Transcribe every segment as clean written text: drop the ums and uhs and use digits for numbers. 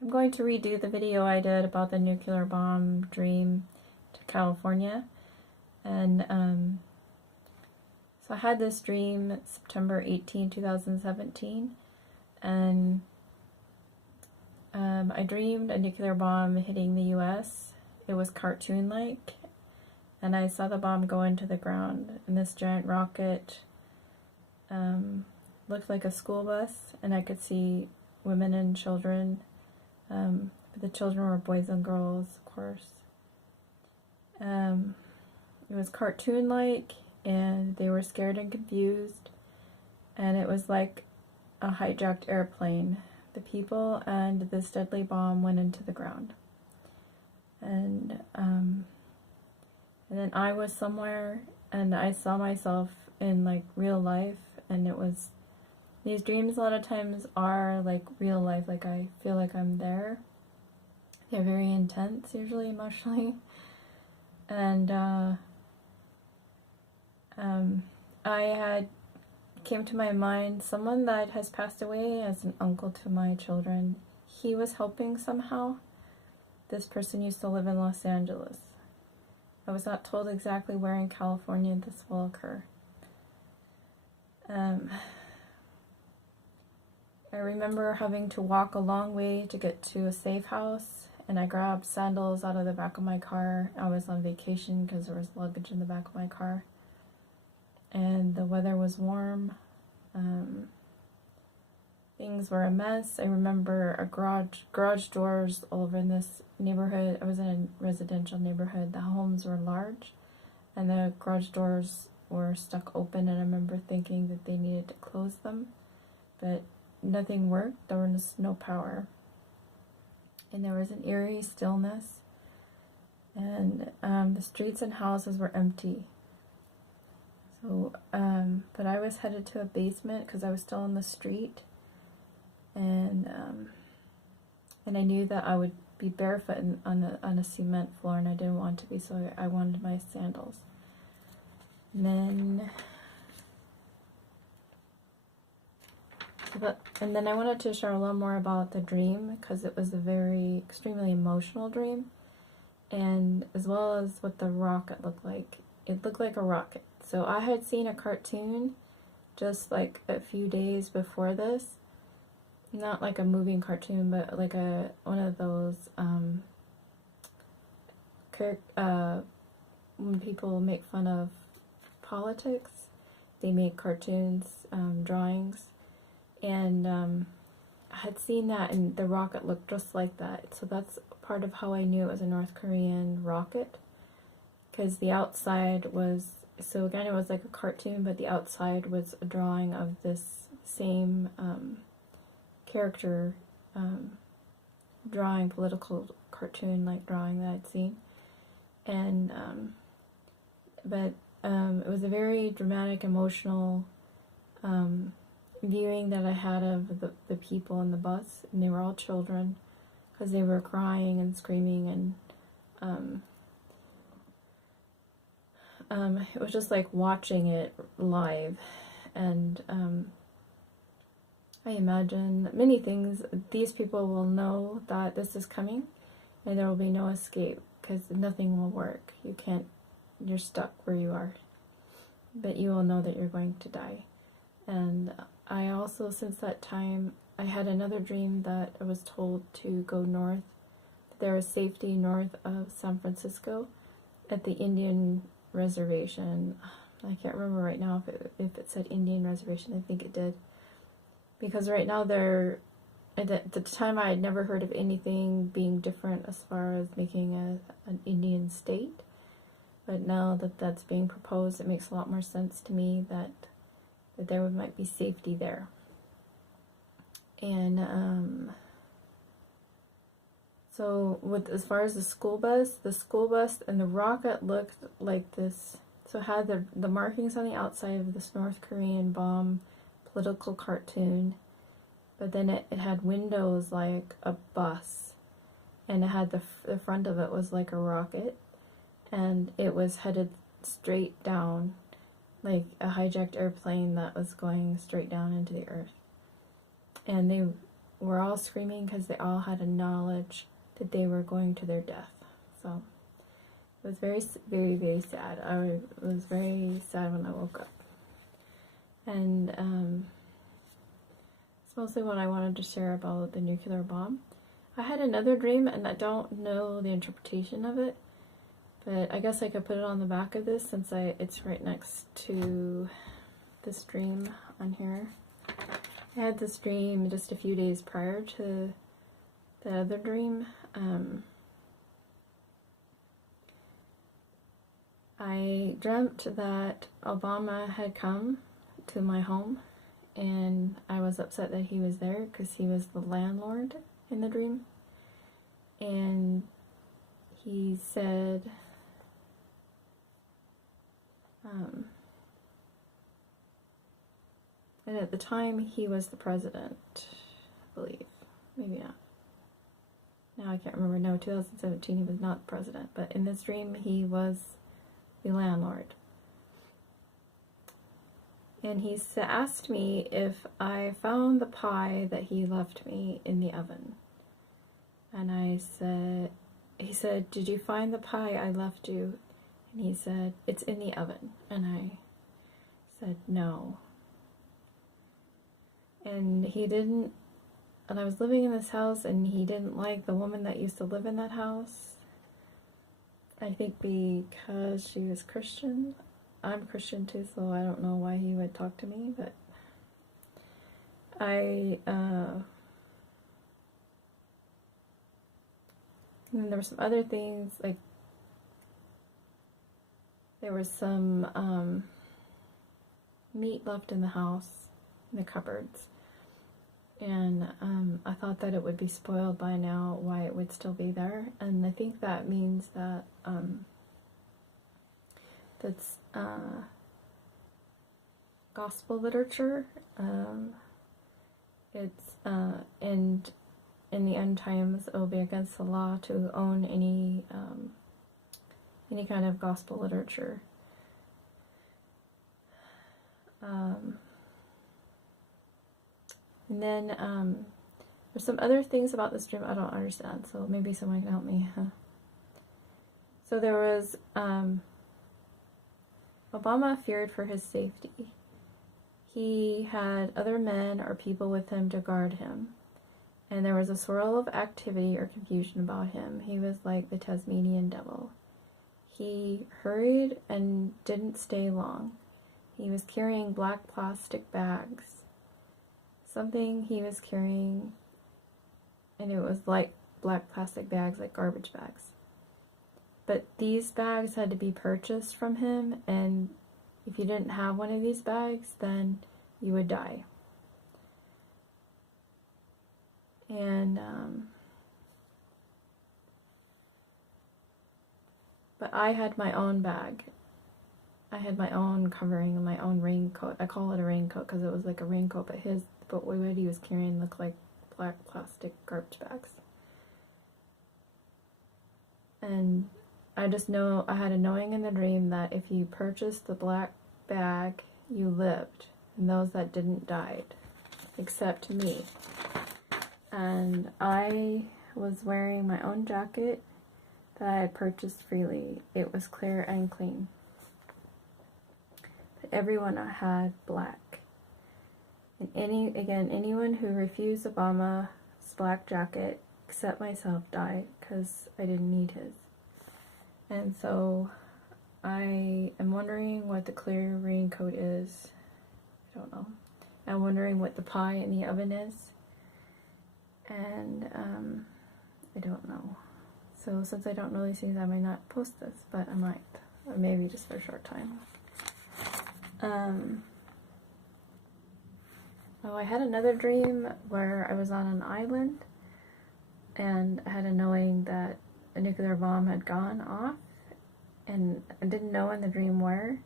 I'm going to redo the video I did about the nuclear bomb dream to California. And so I had this dream September 18, 2017, and I dreamed a nuclear bomb hitting the US. It was cartoon-like, and I saw the bomb go into the ground, and this giant rocket looked like a school bus, and I could see women and children. But the children were boys and girls, of course. It was cartoon-like, and they were scared and confused, and it was like a hijacked airplane. The people and this deadly bomb went into the ground. And then I was somewhere, and I saw myself in like real life, and it was, these dreams a lot of times are like real life, like I feel like I'm there. They're very intense, usually emotionally. And I had came to my mind someone that has passed away as an uncle to my children. He was helping somehow. This person used to live in Los Angeles. I was not told exactly where in California this will occur. I remember having to walk a long way to get to a safe house, and I grabbed sandals out of the back of my car. I was on vacation because there was luggage in the back of my car. And the weather was warm. Things were a mess. I remember a garage doors all over in this neighborhood. I was in a residential neighborhood. The homes were large, and the garage doors were stuck open, and I remember thinking that they needed to close them, but nothing worked. There was no power, and there was an eerie stillness, and the streets and houses were empty. So, but I was headed to a basement because I was still on the street, and I knew that I would be barefoot on a cement floor, and I didn't want to be, so I wanted my sandals. And then I wanted to share a little more about the dream because it was a very extremely emotional dream, and as well as what the rocket looked like. It looked like a rocket. So I had seen a cartoon just like a few days before this. Not like a moving cartoon, but like one of those when people make fun of politics, they make cartoons, drawings, and I had seen that, and the rocket looked just like that. So that's part of how I knew it was a North Korean rocket, because the outside was, so again, it was like a cartoon, but the outside was a drawing of this same character drawing, political cartoon like drawing that I'd seen. And but it was a very dramatic, emotional viewing that I had of the people in the bus, and they were all children because they were crying and screaming, and it was just like watching it live. And I imagine many things. These people will know that this is coming, and there will be no escape because nothing will work. You're stuck where you are, but you will know that you're going to die. And I also, since that time, I had another dream that I was told to go north. There was safety north of San Francisco at the Indian reservation. I can't remember right now if it said Indian reservation. I think it did. Because right now at the time I had never heard of anything being different as far as making an Indian state. But now that that's being proposed, it makes a lot more sense to me that there might be safety there. And so as far as the school bus and the rocket looked like this. So it had the markings on the outside of this North Korean bomb political cartoon, but then it had windows like a bus, and it had the front of it was like a rocket, and it was headed straight down, like a hijacked airplane that was going straight down into the earth. And were all screaming because they all had a knowledge that they were going to their death. So it was very, very, very sad. I was very sad when I woke up. And it's mostly what I wanted to share about the nuclear bomb. I had another dream, and I don't know the interpretation of it, but I guess I could put it on the back of this since it's right next to this dream on here. I had this dream just a few days prior to the other dream. I dreamt that Obama had come to my home, and I was upset that he was there because he was the landlord in the dream. And he said, and at the time he was the president, I believe. Maybe not. Now I can't remember. No, 2017 he was not the president, but in this dream he was the landlord. And he asked me if I found the pie that he left me in the oven. And he said, "Did you find the pie I left you?" And he said, "It's in the oven." And I said, "No." And he didn't, and I was living in this house, and he didn't like the woman that used to live in that house. I think because she was Christian. I'm Christian too, so I don't know why he would talk to me, but and then there were some other things, like there was some meat left in the house, in the cupboards, and I thought that it would be spoiled by now, why it would still be there, and I think that means that that's gospel literature. It's and in the end times, it will be against the law to own any kind of gospel literature. And then there's some other things about this dream I don't understand, so maybe someone can help me. So there was Obama feared for his safety. He had other men or people with him to guard him, and there was a swirl of activity or confusion about him. He was like the Tasmanian devil. He hurried and didn't stay long. He was carrying black plastic bags. Something he was carrying, and it was like black plastic bags, like garbage bags. But these bags had to be purchased from him, and if you didn't have one of these bags, then you would die. And but I had my own bag. I had my own covering and my own raincoat. I call it a raincoat because it was like a raincoat, but what he was carrying looked like black plastic garbage bags. And I just know, I had a knowing in the dream that if you purchased the black bag, you lived, and those that didn't died, except me. And I was wearing my own jacket that I had purchased freely. It was clear and clean. But everyone had black. And anyone who refused Obama's black jacket, except myself, died because I didn't need his. And so I am wondering what the clear raincoat is. I don't know. I'm wondering what the pie in the oven is. And I don't know. So since I don't know these things, I might not post this, but I might. Or maybe just for a short time. I had another dream where I was on an island, and I had a knowing that a nuclear bomb had gone off, and I didn't know in the dream where.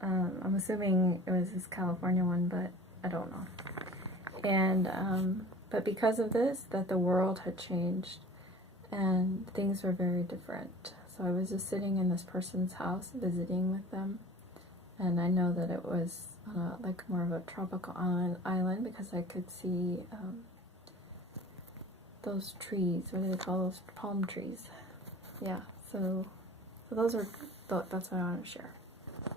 I'm assuming it was this California one, but I don't know. And but because of this, that the world had changed and things were very different. So I was just sitting in this person's house visiting with them, and I know that it was like more of a tropical island because I could see those trees. What do they call those palm trees? Yeah. So those are that's what I want to share.